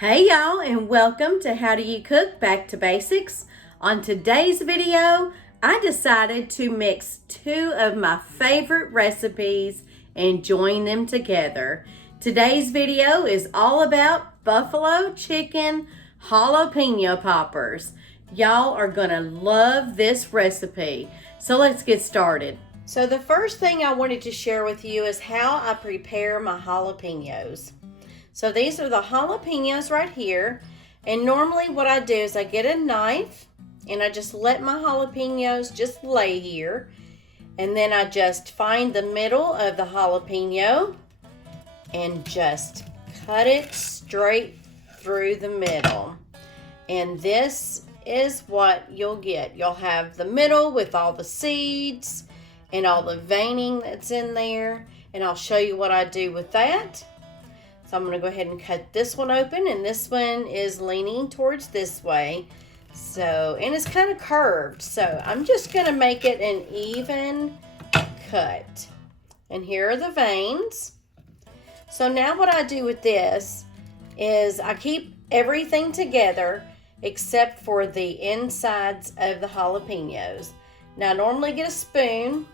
Hey y'all, and welcome to How Do You Cook Back to Basics. On today's video, I decided to mix two of my favorite recipes and join them together. Today's video is all about buffalo chicken jalapeno poppers. Y'all are gonna love this recipe. So let's get started. So the first thing I wanted to share with you is how I prepare my jalapenos. So these are the jalapenos right here. And normally what I do is I get a knife and I just let my jalapenos just lay here. And then I just find the middle of the jalapeno and just cut it straight through the middle. And this is what you'll get. You'll have the middle with all the seeds and all the veining that's in there. And I'll show you what I do with that. So I'm going to go ahead and cut this one open, and this one is leaning towards this way. So, and it's kind of curved. So I'm just going to make it an even cut. And here are the veins. So now what I do with this is I keep everything together except for the insides of the jalapenos. Now I normally get a spoon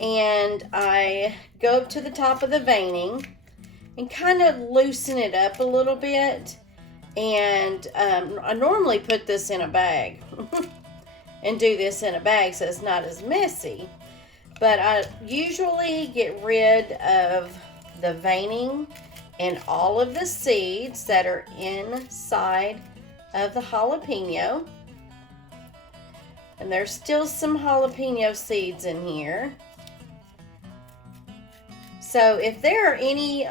and I go up to the top of the veining and kind of loosen it up a little bit. And I normally put this in a bag and do this in a bag so it's not as messy. But I usually get rid of the veining and all of the seeds that are inside of the jalapeno. And there's still some jalapeno seeds in here. So if there are any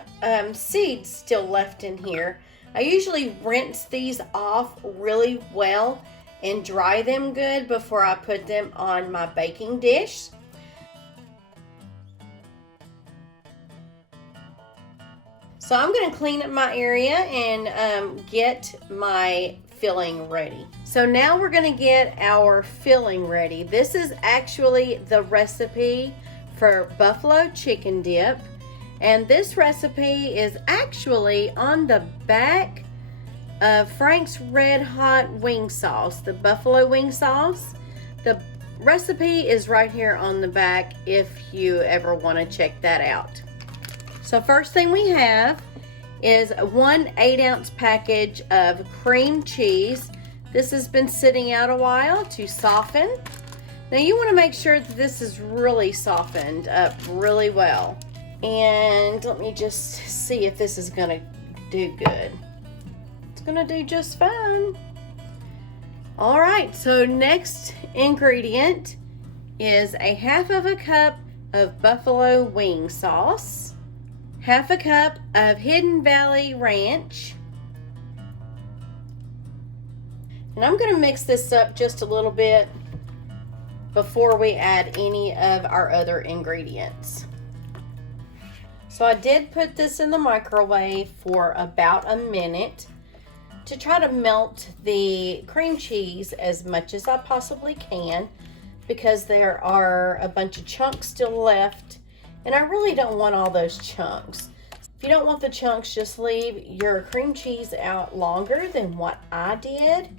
seeds still left in here, I usually rinse these off really well and dry them good before I put them on my baking dish. So I'm going to clean up my area and get my filling ready. So now we're going to get our filling ready. This is actually the recipe for buffalo chicken dip, and this recipe is actually on the back of Frank's Red Hot wing sauce, the buffalo wing sauce. The recipe is right here on the back if you ever want to check that out. So first thing we have is 1 8-ounce package of cream cheese. This has been sitting out a while to soften. Now you want to make sure that this is really softened up really well. And let me just see if this is going to do good. It's going to do just fine. All right, so next ingredient is a 1/2 cup of buffalo wing sauce, 1/2 cup of Hidden Valley Ranch. And I'm going to mix this up just a little bit before we add any of our other ingredients. So I did put this in the microwave for about a minute to try to melt the cream cheese as much as I possibly can, because there are a bunch of chunks still left and I really don't want all those chunks. If you don't want the chunks, just leave your cream cheese out longer than what I did.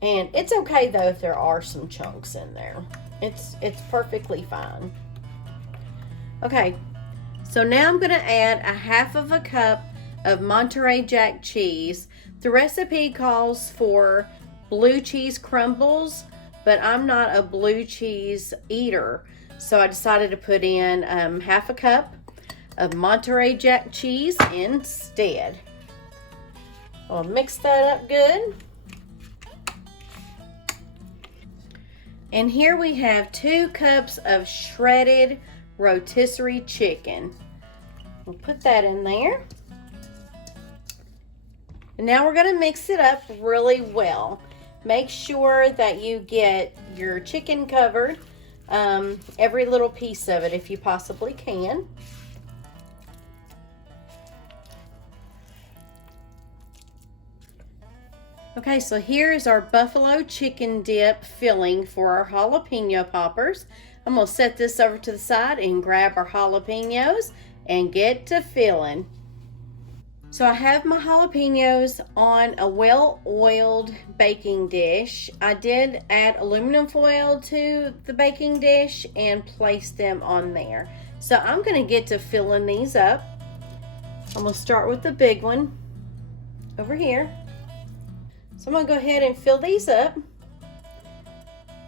And it's okay though if there are some chunks in there. It's perfectly fine. Okay, so now I'm going to add a 1/2 cup of Monterey Jack cheese. The recipe calls for blue cheese crumbles, but I'm not a blue cheese eater, so I decided to put in 1/2 cup of Monterey Jack cheese instead. I'll mix that up good. And here we have 2 cups of shredded rotisserie chicken. We'll put that in there. And now we're going to mix it up really well. Make sure that you get your chicken covered, every little piece of it if you possibly can. Okay, so here's our buffalo chicken dip filling for our jalapeno poppers. I'm going to set this over to the side and grab our jalapenos and get to filling. So I have my jalapenos on a well-oiled baking dish. I did add aluminum foil to the baking dish and place them on there. So I'm going to get to filling these up. I'm going to start with the big one over here. So I'm going to go ahead and fill these up.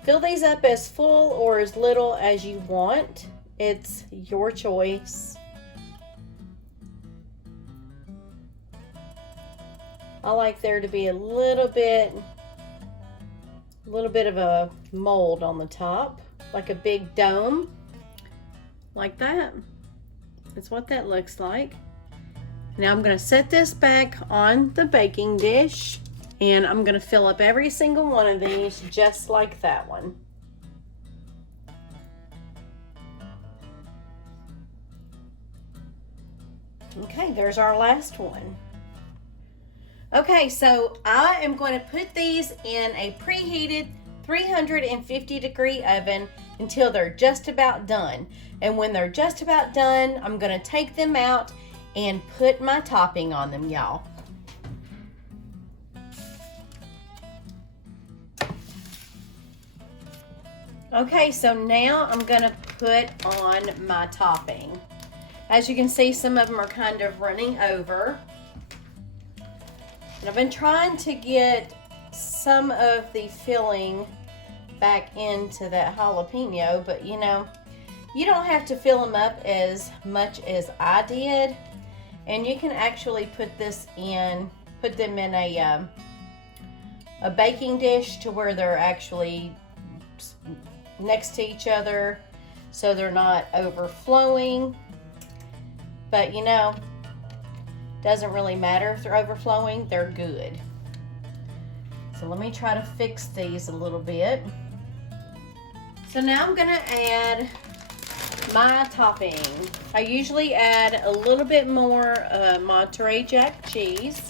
Fill these up as full or as little as you want. It's your choice. I like there to be a little bit of a mold on the top, like a big dome, like that. That's what that looks like. Now I'm going to set this back on the baking dish, and I'm going to fill up every single one of these just like that one. Okay, there's our last one. Okay, so I am going to put these in a preheated 350-degree oven until they're just about done. And when they're just about done, I'm going to take them out and put my topping on them, y'all. Okay, so now I'm going to put on my topping. As you can see, some of them are kind of running over. And I've been trying to get some of the filling back into that jalapeno, but you know, you don't have to fill them up as much as I did. And you can actually put them in a baking dish to where they're actually next to each other so they're not overflowing. But you know, doesn't really matter if they're overflowing, they're good. So let me try to fix these a little bit. So now I'm gonna add my topping. I usually add a little bit more Monterey Jack cheese.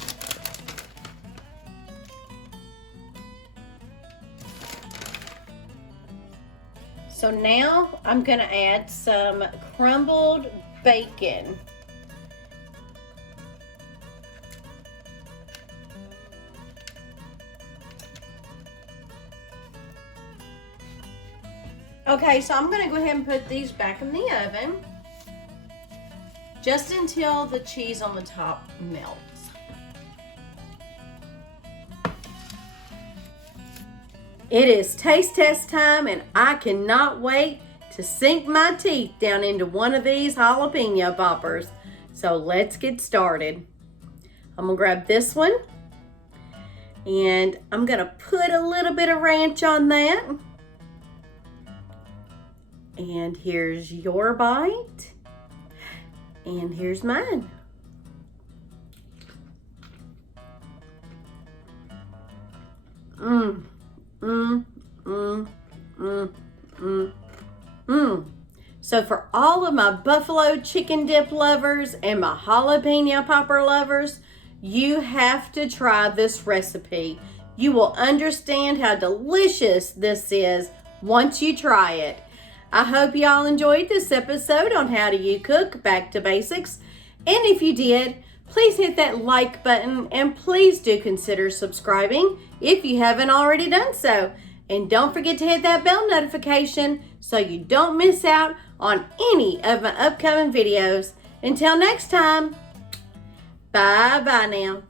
So now I'm gonna add some crumbled bacon. Okay, so I'm going to go ahead and put these back in the oven just until the cheese on the top melts. It is taste test time, and I cannot wait to sink my teeth down into one of these jalapeno poppers. So let's get started. I'm going to grab this one, and I'm going to put a little bit of ranch on that. And here's your bite, and here's mine. So for all of my buffalo chicken dip lovers and my jalapeno popper lovers, you have to try this recipe. You will understand how delicious this is once you try it. I hope y'all enjoyed this episode on How Do You Cook Back to Basics. And if you did, please hit that like button, and please do consider subscribing if you haven't already done so. And don't forget to hit that bell notification so you don't miss out on any of my upcoming videos. Until next time, bye-bye now.